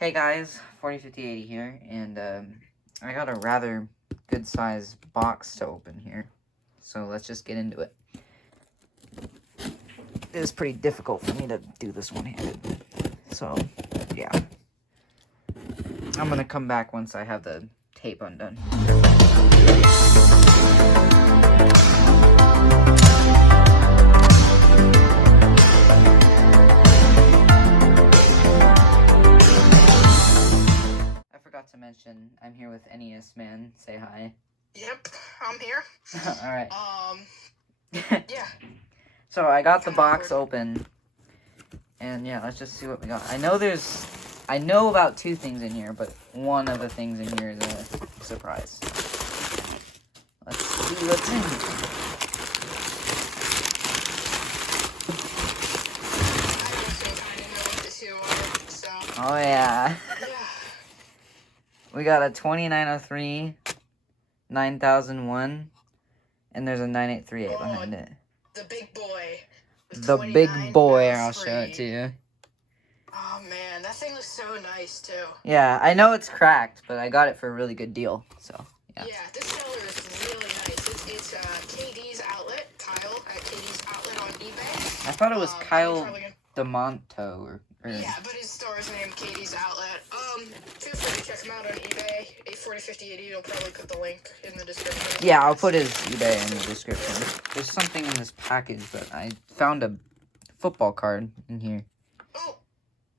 Hey guys, 405080 here, and I got a rather good sized box to open here, so let's just get into it. It was pretty difficult for me to do this one-handed, so yeah. I'm gonna come back once I have the tape undone. To mention, I'm here with NES Man. Say hi. Yep, I'm here. Alright. Yeah. So I got the box open, and yeah, let's just see what we got. I know about two things in here, but one of the things in here is a surprise. Let's see what's in here. Oh yeah. We got a 2903, 9001, and there's a 9838 behind it. The big boy. The big boy, I'll show it to you. Oh man, that thing looks so nice too. Yeah, I know it's cracked, but I got it for a really good deal, so yeah. Yeah, this seller is really nice. It's KD's outlet, Kyle at KD's outlet on eBay. I thought it was Kyle DeMonto or yeah, but his store is named KD's outlet. Feel free to check him out on eBay. 405080. You'll probably put the link in the description. Yeah, I'll put his eBay in the description. There's something in this package that I found a football card in here. Oh,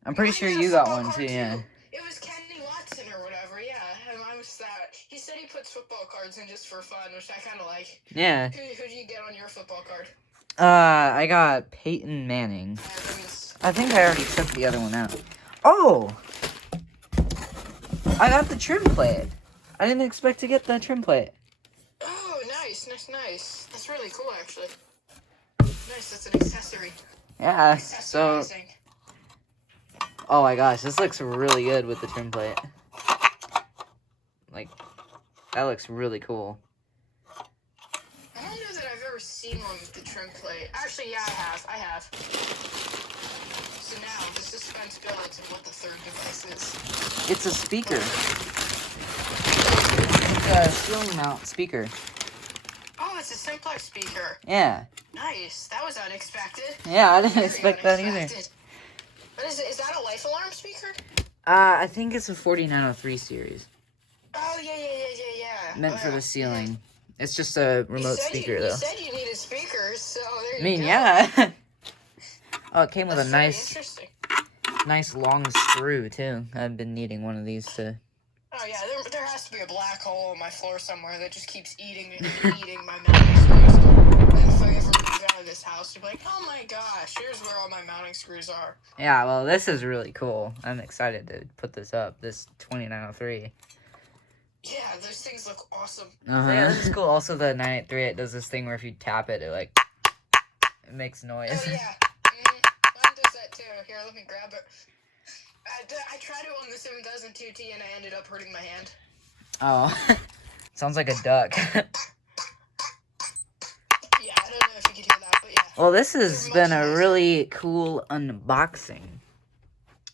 I'm pretty sure you got one too, yeah. It was Kenny Watson or whatever, yeah. And I was that. He said he puts football cards in just for fun, which I kind of like. Yeah. Who do you get on your football card? I got Peyton Manning. I think I already took the other one out. Oh! I got the trim plate. I didn't expect to get the trim plate. Oh, nice. That's really cool, actually. Nice, that's an accessory. Yeah, so... Oh my gosh, this looks really good with the trim plate. Like, that looks really cool. I don't know that I've ever seen one with the trim plate. Actually, yeah, I have. So now, the suspense builds and what the third device is. It's a speaker. It's a ceiling mount speaker. Oh, it's a simplex speaker. Yeah. Nice. That was unexpected. Yeah, I didn't expect that either. What is it? Is that a life alarm speaker? I think it's a 4903 series. Oh, yeah. Meant for the ceiling. It's just a remote speaker, though. You said you needed speakers, so there you go. I mean, yeah. Oh, it came with a nice long screw, too. I've been needing one of these to... Oh, yeah, there has to be a black hole in my floor somewhere that just keeps eating my mounting screws. And if I ever move out of this house, you'll be like, oh my gosh, here's where all my mounting screws are. Yeah, well, this is really cool. I'm excited to put this up, this 2903. Yeah, those things look awesome. Yeah, this is cool. Also, the 9838 does this thing where if you tap it, it makes noise. Oh, yeah. Mine does that, too. Here, let me grab it. I tried it on the 7002T and I ended up hurting my hand. Oh. Sounds like a duck. Yeah, I don't know if you could hear that, but yeah. Well, this has been a really cool unboxing.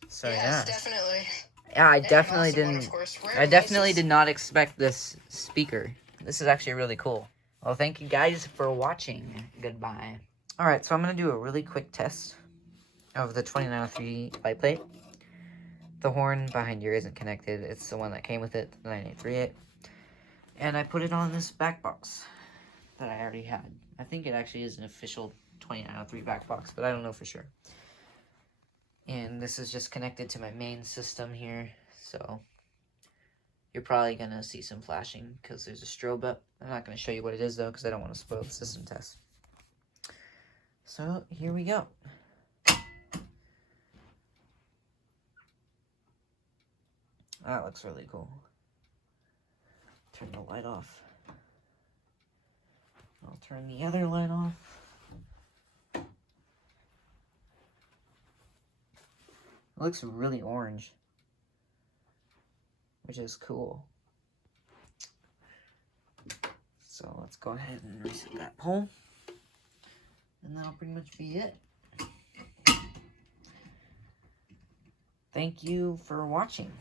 So, yes, definitely. Yeah, I definitely did not expect this speaker. This is actually really cool. Well, thank you guys for watching. Goodbye. Alright, so I'm going to do a really quick test of the 2903 light plate. The horn behind here isn't connected. It's the one that came with it, the 9838. And I put it on this back box that I already had. I think it actually is an official 2903 back box, but I don't know for sure. And this is just connected to my main system here, so you're probably going to see some flashing because there's a strobe up. I'm not going to show you what it is, though, because I don't want to spoil the system test. So, here we go. That looks really cool. Turn the light off. I'll turn the other light off. It looks really orange, which is cool. So let's go ahead and reset that pole. And that'll pretty much be it. thank you for watching.